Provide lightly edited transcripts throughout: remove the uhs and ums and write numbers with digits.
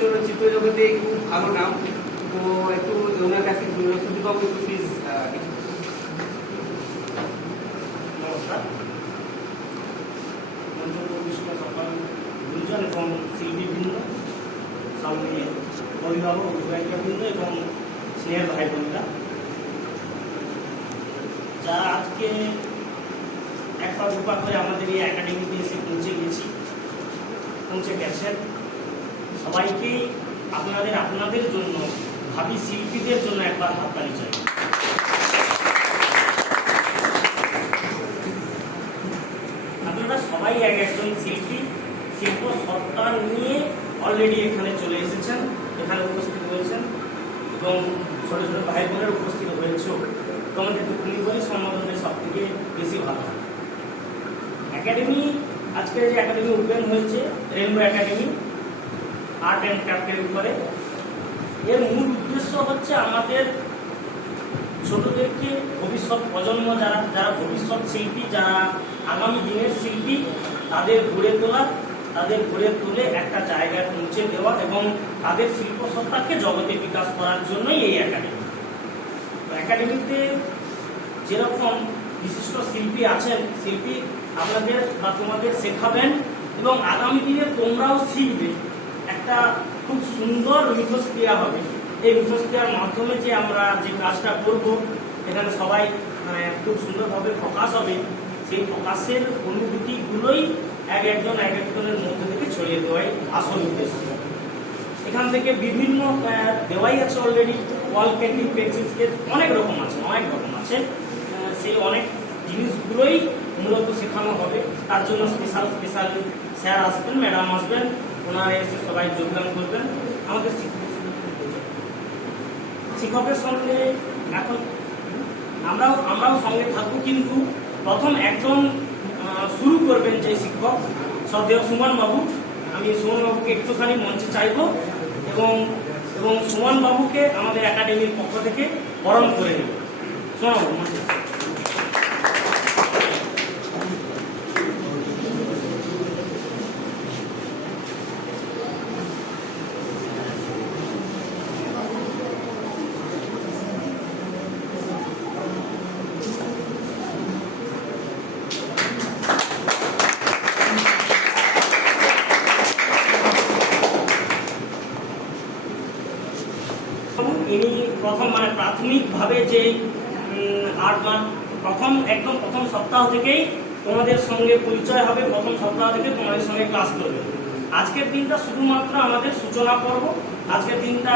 চিত্র জগতে খুব ভালো নাম, তো একটু ওনার কাছে সুদীপবাবু একটু প্লিজ নমস্কার। সকাল গুরুজন এবং শিল্পীবৃন্দ, সামনে অভিভাবক অভিভাবিকাবৃন্দ এবং স্নেহের ভাই বোনেরা, যারা আজকে এক পা দুপা করে আমাদের এই একাডেমিতে এসে পৌঁছে গেছেন, সবাইকেই আপনাদের জন্য, ভাবি শিল্পীদের জন্য একবার হাততালি চাই। আপনারা সবাই একজন শিল্পী, শিল্প সত্তা নিয়ে অলরেডি এখানে চলে এসেছেন, এখানে উপস্থিত হয়েছেন এবং ছোট ছোট ভাই বোনের উপস্থিত হয়েছে। তোমাদের তুমি বলি সম্বোধনের সব থেকে বেশি ভালো একাডেমি। আজকে যে একাডেমি ওপেন হয়েছে, রেইনবো একাডেমি আর্ট অ্যান্ড ক্রাফটের উপরে, এর মূল উদ্দেশ্য হচ্ছে আমাদের ছোটদেরকে, ভবিষ্যৎ প্রজন্ম যারা ভবিষ্যৎ শিল্পী, যারা আগামী দিনের শিল্পী, তাদের গড়ে তোলা, তাদের গড়ে তুলে একটা জায়গায় পৌঁছে দেওয়া এবং তাদের শিল্প সত্তাকে জগতে বিকাশ করার জন্যই এই একাডেমি। একাডেমিতে যেরকম বিশিষ্ট শিল্পী আছেন, শিল্পী আপনাদের বা তোমাদের শেখাবেন এবং আগামী দিনে তোমরাও শিখবে। একটা খুব সুন্দর মিথস্ক্রিয়া হবে। এই মিথস্ক্রিয়ার মাধ্যমে যে আমরা যে কাজটা করব, এখানে সবাই খুব সুন্দরভাবে প্রকাশ হবে। সেই প্রকাশের অনুভূতিগুলোই একজনের মধ্যে থেকে ছড়িয়ে দেওয়াই আসল উদ্দেশ্য। এখান থেকে বিভিন্ন দেওয়াই আছে already, wall painting, pencil sketch, অনেক রকম আছে। সেই অনেক জিনিসগুলোই মূলত শেখানো হবে। তার জন্য স্পেশাল স্যার আসবেন, ম্যাডাম আসবেন, ওনারা এসে সবাই যোগদান করবেন। আমাদের শিক্ষকের সঙ্গে এখন আমরাও সঙ্গে থাকবো, কিন্তু প্রথম একজন শুরু করবেন যে শিক্ষক, শ্রদ্ধেয় সুমন বাবু। আমি সুমন বাবুকে একটুখানি মঞ্চে চাইব এবং সুমন বাবুকে আমাদের একাডেমির পক্ষ থেকে বরণ করে নেব। সুমন বাবু মঞ্চে। ইনি প্রথম প্রাথমিকভাবে যে প্রথম সপ্তাহ থেকেই তোমাদের সঙ্গে পরিচয় হবে, প্রথম সপ্তাহ থেকে তোমাদের সঙ্গে ক্লাস করবে। আজকের দিনটা শুধুমাত্র আমাদের সূচনা পর্ব, আজকের দিনটা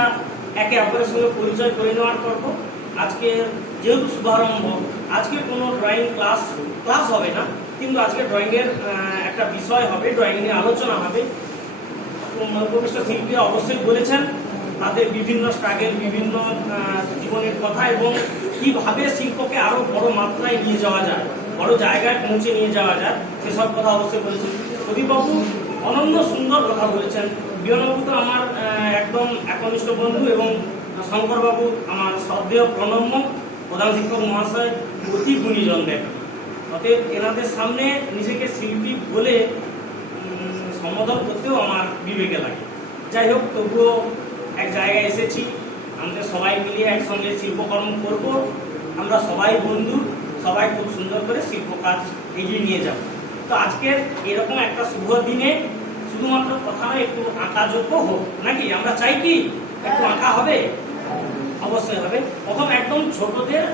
একে অপরের সঙ্গে পরিচয় করে নেওয়ার পর্ব। আজকে যেহেতু শুভারম্ভ, আজকে কোনো ড্রয়িং ক্লাস হবে না, কিন্তু আজকে ড্রয়িংয়ের একটা বিষয় হবে, ড্রয়িং নিয়ে আলোচনা হবে। উপবিষ্ট শিল্পীরা অবশ্যই বলেছেন তাদের বিভিন্ন স্ট্রাগল, বিভিন্ন জীবনের কথা এবং কিভাবে শিল্পকে আরো বড় মাত্রায় নিয়ে যাওয়া যায়, বড় জায়গায় পৌঁছে নিয়ে যাওয়া যায়, সেসব কথা অবশ্যই বলেছেন। প্রদীপবাবু অনন্য সুন্দর কথা বলেছেন। বিয়নবাবু তো আমার একদম একনিষ্ঠ বন্ধু এবং শঙ্করবাবু আমার শ্রদ্ধেয় প্রণম্য প্রধান শিক্ষক মহাশয়, অতি গুণীজন ব্যক্তি। অতএব এনাদের সামনে নিজেকে শিল্পী বলে সম্বোধন করতেও আমার বিবেকে লাগে। যাই হোক, তবুও এক জায়গায় এসেছি, আমাদের সবাই মিলিয়ে একসঙ্গে শিল্পকর্ম করব। আমরা সবাই বন্ধু, সবাই খুব সুন্দর করে শিল্প কাজ এগিয়ে নিয়ে যাব। তো আজকের এরকম একটা শুভ দিনে শুধুমাত্র কথা নয়, একটু আঁকা যোগ্য হোক নাকি? আমরা চাই কি একটু আঁকা হবে? অবশ্যই হবে। প্রথম একদম ছোটদের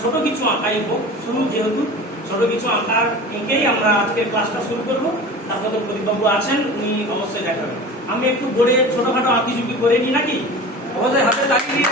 ছোট কিছু আঁকাই হোক শুরু, যেহেতু ছোট কিছু আঁকার এঁকেই আমরা আজকের ক্লাসটা শুরু করবো। তারপর তো প্রদীপবাবু আছেন, উনি অবশ্যই দেখাবেন। আমি একটু বোর্ডে ছোটখাটো আঁকিঝুঁকি করে নিই নাকি? অবশ্যই হাতে তাকিয়ে দিয়ে